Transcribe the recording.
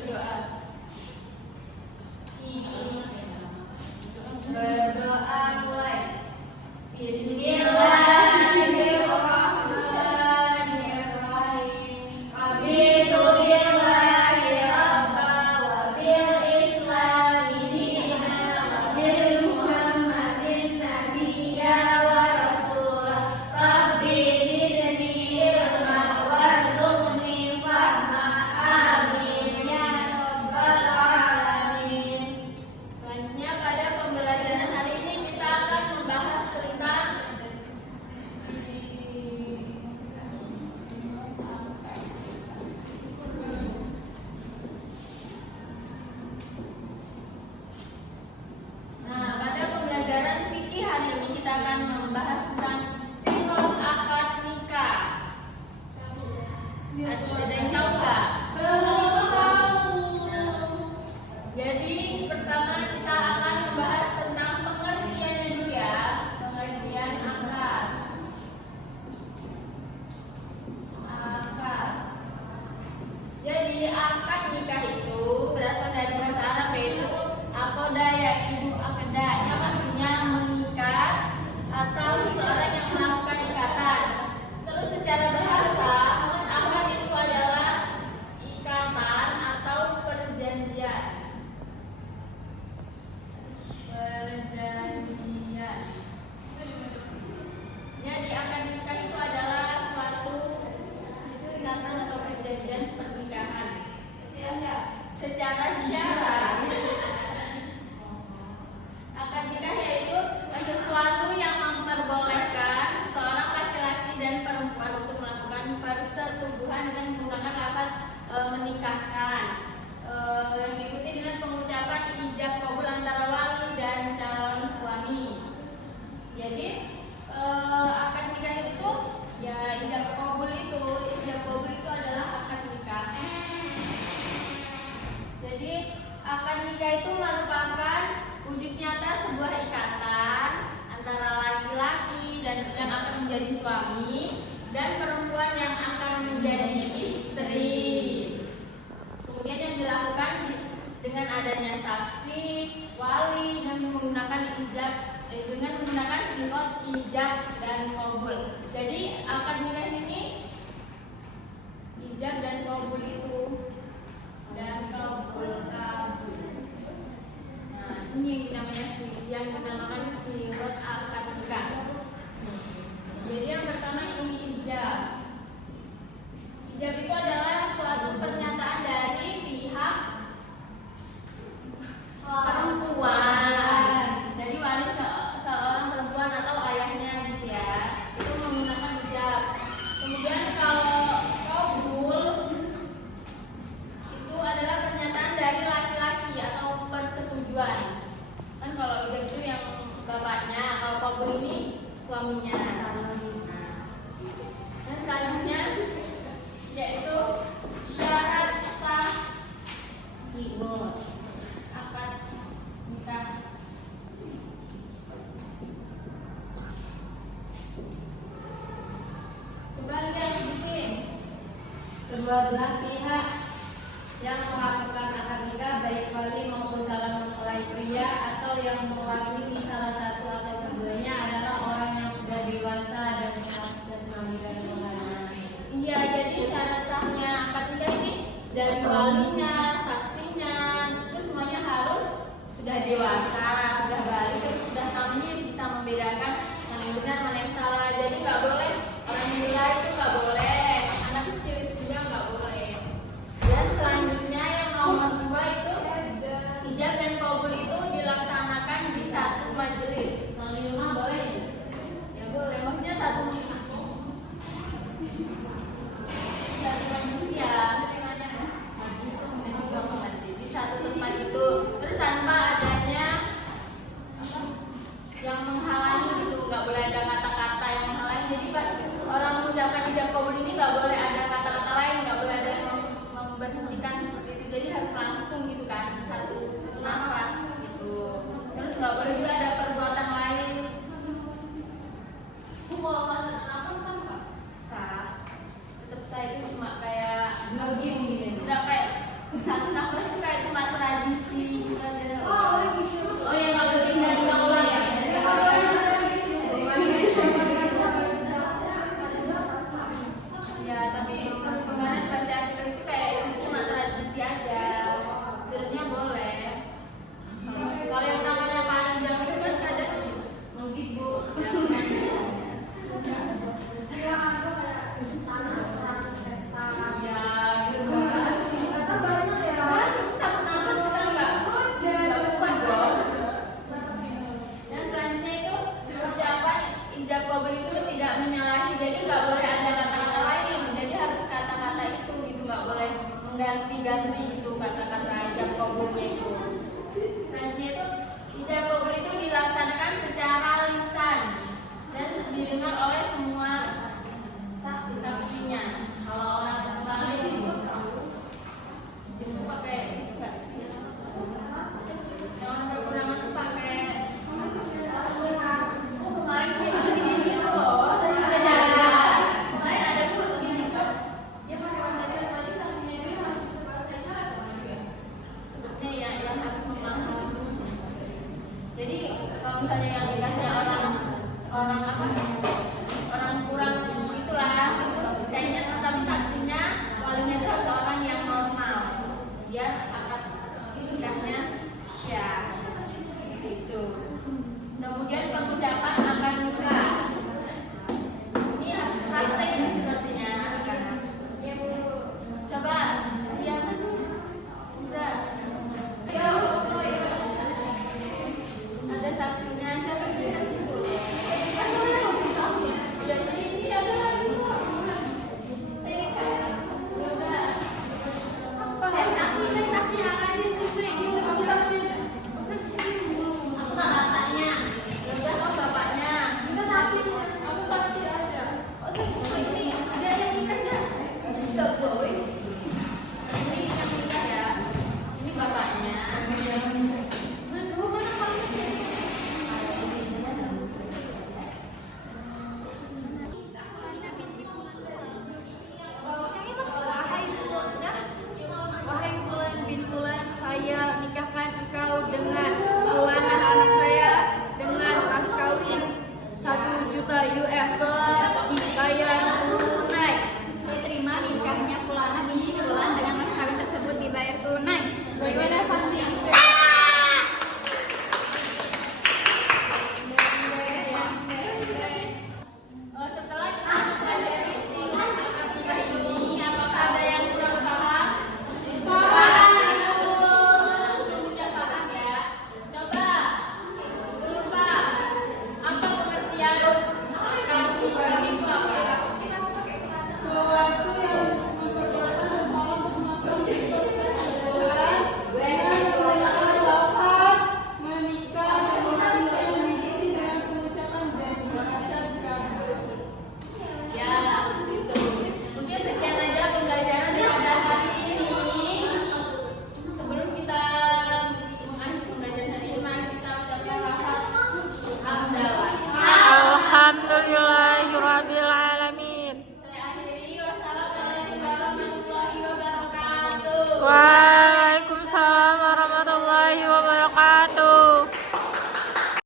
berdoa. Berdoa mulai. Bismillahirrahmanirrahim. Abitu billahi rabba wa bil islami dina wa bil muhammadin nabiyya wa rasulah. Rabbi zidni ilma warzuqni fahma. Amin ya rabbal alamin. Selanjutnya pada pembelajaran hari ini kita akan membahas tentang pada pembelajaran fikih hari ini kita akan membahas tentang sirat akad nikah. Ada yang tahu nggak? Jadi pertama kita akan membahas tentang pengertiannya dulu ya, pengertian akad. Akad. Jadi akad nikah itu berasal dari bahasa Arab yaitu aqada yaitu aqda yang artinya mengikat atau seseorang yang melakukan ikatan. Terus secara bahasa akad itu adalah ikatan atau perjanjian. Jadi akad nikah itu adalah suatu ikatan atau perjanjian pernikahan. Secara syarat, akad nikah yaitu sesuatu yang memperbolehkan seorang laki-laki dan perempuan untuk melakukan persetubuhan dengan menggunakan lafaz menikahkan. Yang diikuti dengan pengucapan ijab kabul antara wali dan calon suami. Jadi akad nikah itu ya ijab kabul itu adalah akad nikah. Jadi akad nikah itu merupakan wujud nyata sebuah ikatan antara laki-laki dan yang akan menjadi suami dan perempuan yang akan menjadi istri. Kemudian yang dilakukan dengan adanya saksi, wali dan menggunakan dengan menggunakan sirat ijab dan qabul. Jadi akad nikah ini ijab dan qabul itu dan qabul. Nah, ini yang dinamakan sirat akad nikah. Jadi yang pertama ini ijab. Ijab itu adalah suatu pernyataan dari pihak perempuan, dari wali seorang perempuan atau ayahnya gitu ya, itu menggunakan ijab. Kemudian kalau qabul itu adalah pernyataan dari laki-laki atau persetujuan. Kan kalau ijab itu yang bapaknya, kalau qabul ini suaminya. Dan selanjutnya yaitu syarat sah akad nikah. Coba lihat sedikit. Kedua belah pihak yang melakukan akad nikah baik wali maupun calon mempelai pria atau yang mewakili salah satu atau keduanya adalah orang yang sudah dewasa dan sehat jasmani dan rohani. Iya, jadi syarat sahnya akad nikah ini dari walinya, saksinya, itu semuanya harus sudah dewasa, sudah balik, terus sudah tamyiz, bisa membedakan mana yang benar, mana yang salah. Jadi nggak boleh orang yang gila itu nggak boleh, anak kecil itu juga nggak boleh. Dan selanjutnya yang nomor 2 itu ijab dan qabul itu dilaksanakan di satu majelis. Kalau di rumah boleh? Ya boleh, maksudnya satu majelis ya. Di satu tempat itu, terus tanpa adanya yang menghalangi gitu, nggak boleh ada kata-kata yang menghalangi. Jadi pas berarti itu kata-kata ijab kabulnya itu. Selanjutnya itu ijab kabul itu dilaksanakan secara lisan dan didengar oleh semua saksinya. Kalau orang lain itu pakai itu nggak sih? Yang orang kekurangan itu pakai kemarin kayak gini loh. Kemarin ada tuh gini pas dia pakai pembelajaran tadi saksinya itu harus bahasa isyarat juga. Sebetulnya ya yang harus memahami. Jadi kalau misalnya yang dikasih orang apa orang kurang itulah kayaknya tetapi saksinya walinya itu harus orang yang normal biar akad nikahnya syah gitu. Kemudian pengucapan akad nikah ini harus praktek